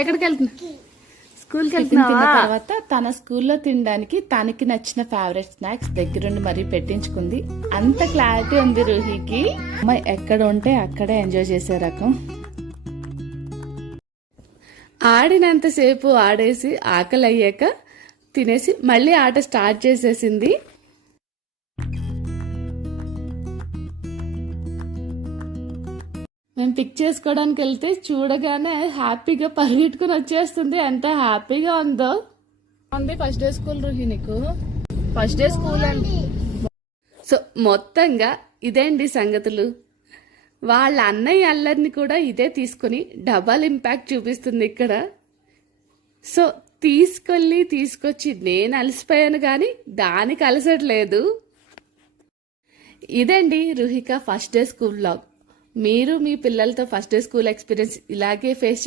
ఎక్కడికి వెళ్తున్నా? స్కూల్కి టిఫిన్ తిన్న వెళ్తున్నావా? తర్వాత తన స్కూల్లో తినడానికి తనకి నచ్చిన ఫేవరెట్ స్నాక్స్ దగ్గరుండి మరీ పెట్టించుకుంది. అంత క్లారిటీ ఉంది రూహికి. అమ్మాయి ఎక్కడ ఉంటే అక్కడే ఎంజాయ్ చేసే రకం. ఆడినంతసేపు ఆడేసి ఆకలి అయ్యాక తినేసి మళ్ళీ ఆట స్టార్ట్ చేసేసింది. మేము పిక్ చేసుకోవడానికి వెళ్తే చూడగానే హ్యాపీగా పరిగెట్టుకుని వచ్చేస్తుంది. ఎంత హ్యాపీగా ఉందో. ఉంది ఫస్ట్ డే స్కూల్ రూహి నీకు. ఫస్ట్ డే స్కూల్ అండి. సో మొత్తంగా ఇదేంటి సంగతులు. వాళ్ళ అన్నయ్య అల్లరిని కూడా ఇదే తీసుకొని డబల్ ఇంపాక్ట్ చూపిస్తుంది ఇక్కడ. సో తీసుకొచ్చి నేను అలసిపోయాను కానీ దానికి అలసట్లేదు. ఇదండి రుహిక ఫస్ట్ డే స్కూల్ వ్లాగ్. మీరు మీ పిల్లలతో ఫస్ట్ డే స్కూల్ ఎక్స్పీరియన్స్ ఇలాగే ఫేస్